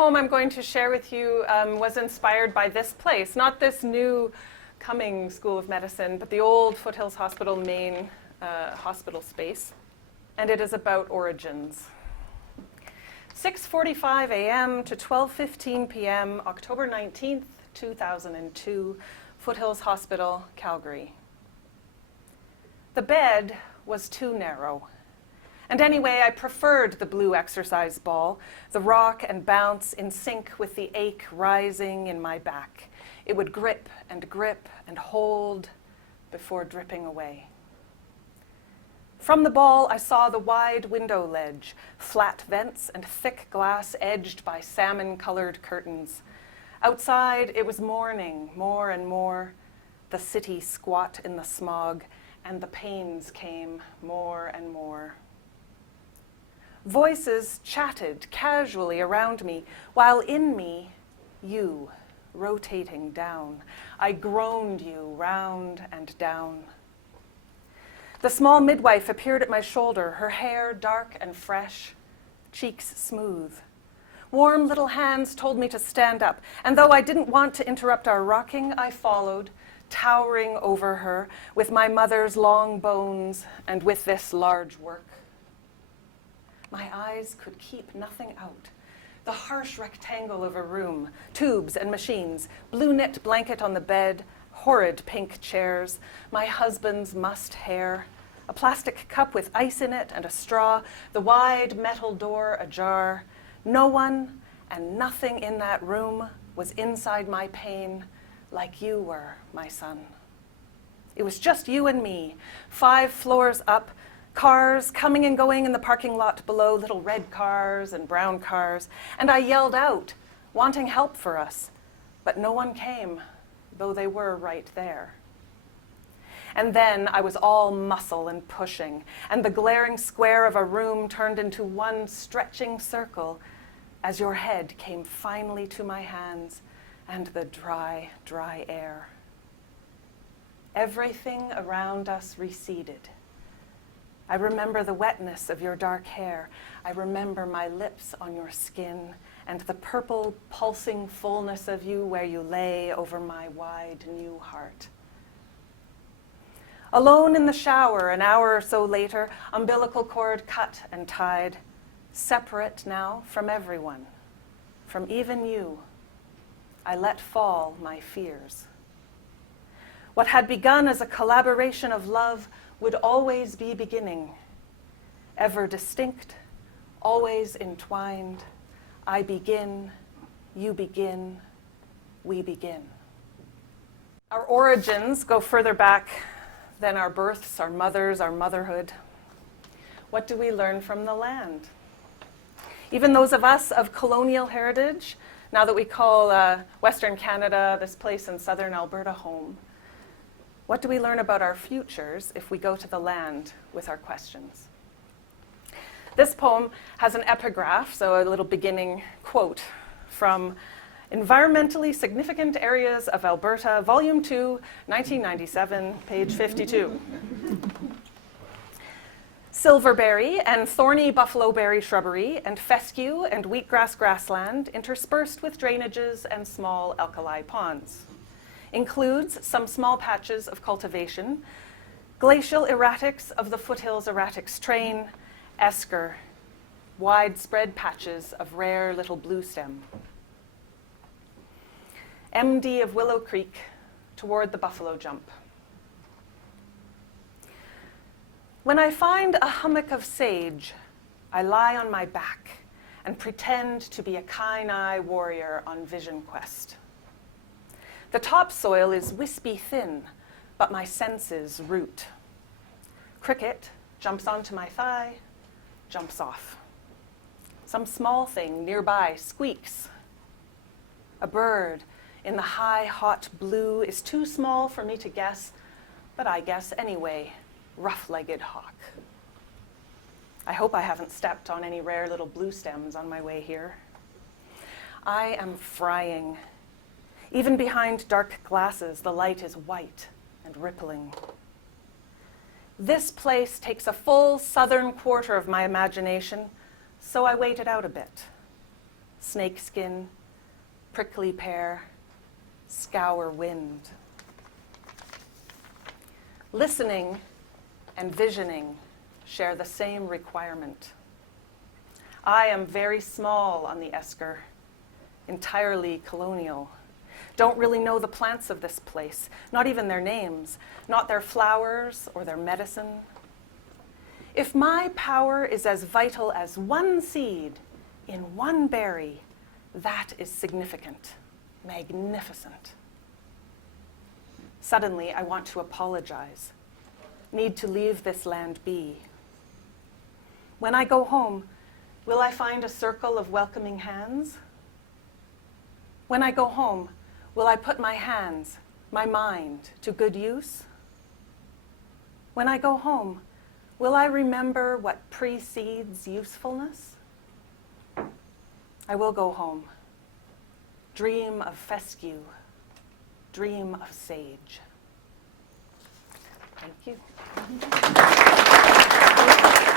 poem I'm going to share with you was inspired by this place, not this new coming School of Medicine, but the old Foothills Hospital main hospital space. And it is about origins. 6:45 a.m. to 12:15 p.m., October 19th, 2002, Foothills Hospital, Calgary. The bed was too narrow. And anyway, I preferred the blue exercise ball, the rock and bounce in sync with the ache rising in my back. It would grip and hold before dripping away. From the ball, I saw the wide window ledge, flat vents and thick glass edged by salmon-colored curtains. Outside, it was morning, more and more. The city squat in the smog, and the pains came more and more. Voices chatted casually around me, while in me, you, rotating down. I groaned you round and down. The small midwife appeared at my shoulder, her hair dark and fresh, cheeks smooth. Warm little hands told me to stand up, and though I didn't want to interrupt our rocking, I followed, towering over her, with my mother's long bones and with this large work. My eyes could keep nothing out. The harsh rectangle of a room, tubes and machines, blue knit blanket on the bed, horrid pink chairs, my husband's mussed hair, a plastic cup with ice in it and a straw, the wide metal door ajar. No one and nothing in that room was inside my pain like you were, my son. It was just you and me, 5 floors up, cars coming and going in the parking lot below, little red cars and brown cars, and I yelled out, wanting help for us, but no one came, though they were right there. And then I was all muscle and pushing, and the glaring square of a room turned into one stretching circle as your head came finally to my hands and the dry, dry air. Everything around us receded. I remember the wetness of your dark hair. I remember my lips on your skin and the purple, pulsing fullness of you where you lay over my wide, new heart. Alone in the shower, an hour or so later, umbilical cord cut and tied, separate now from everyone, from even you, I let fall my fears. What had begun as a collaboration of love would always be beginning, ever distinct, always entwined. I begin, you begin, we begin. Our origins go further back than our births, our mothers, our motherhood. What do we learn from the land? Even those of us of colonial heritage, now that we call Western Canada, this place in southern Alberta, home, what do we learn about our futures if we go to the land with our questions? This poem has an epigraph, so a little beginning quote from Environmentally Significant Areas of Alberta, Volume 2, 1997, page 52. Silverberry and thorny buffaloberry shrubbery and fescue and wheatgrass grassland interspersed with drainages and small alkali ponds. Includes some small patches of cultivation, glacial erratics of the foothills erratics train, esker, widespread patches of rare little bluestem. MD of Willow Creek toward the Buffalo Jump. When I find a hummock of sage, I lie on my back and pretend to be a Kainai warrior on vision quest. The topsoil is wispy thin, but my senses root. Cricket jumps onto my thigh, jumps off. Some small thing nearby squeaks. A bird in the high, hot blue is too small for me to guess, but I guess anyway, rough-legged hawk. I hope I haven't stepped on any rare little blue stems on my way here. I am frying. Even behind dark glasses, the light is white and rippling. This place takes a full southern quarter of my imagination, so I wait it out a bit. snakeskin, prickly pear, scour wind. Listening and visioning share the same requirement. I am very small on the esker, entirely colonial. Don't really know the plants of this place, not even their names, not their flowers or their medicine. If my power is as vital as one seed in one berry, that is significant, magnificent. Suddenly, I want to apologize, need to leave this land be. When I go home, will I find a circle of welcoming hands? When I go home, will I put my hands, my mind, to good use? When I go home, will I remember what precedes usefulness? I will go home. Dream of fescue, dream of sage. Thank you.